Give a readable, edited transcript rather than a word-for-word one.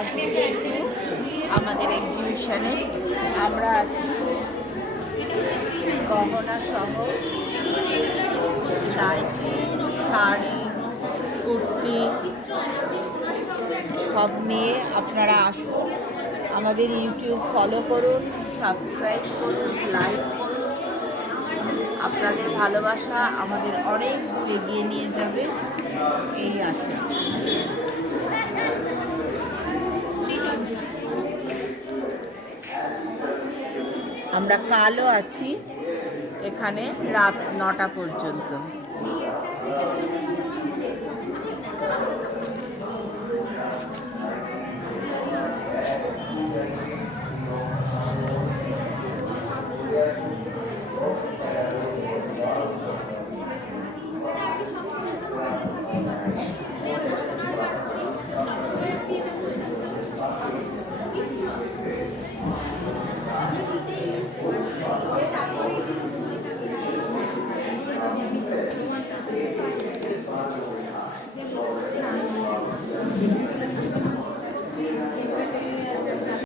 আজকে আমাদের এক্সিবিশনে আমরা আছি গহনা সহ নাইটি, শাড়ি, কুর্তি সব নিয়ে আপনারা আসুন। আমাদের ইউটিউব ফলো করুন, সাবস্ক্রাইব করুন, লাইক করুন। আপনাদের ভালোবাসা আমাদের অনেক এগিয়ে নিয়ে যাবে। এই আশা। আমরা কালও আছি এখানে রাত 9টা পর্যন্ত।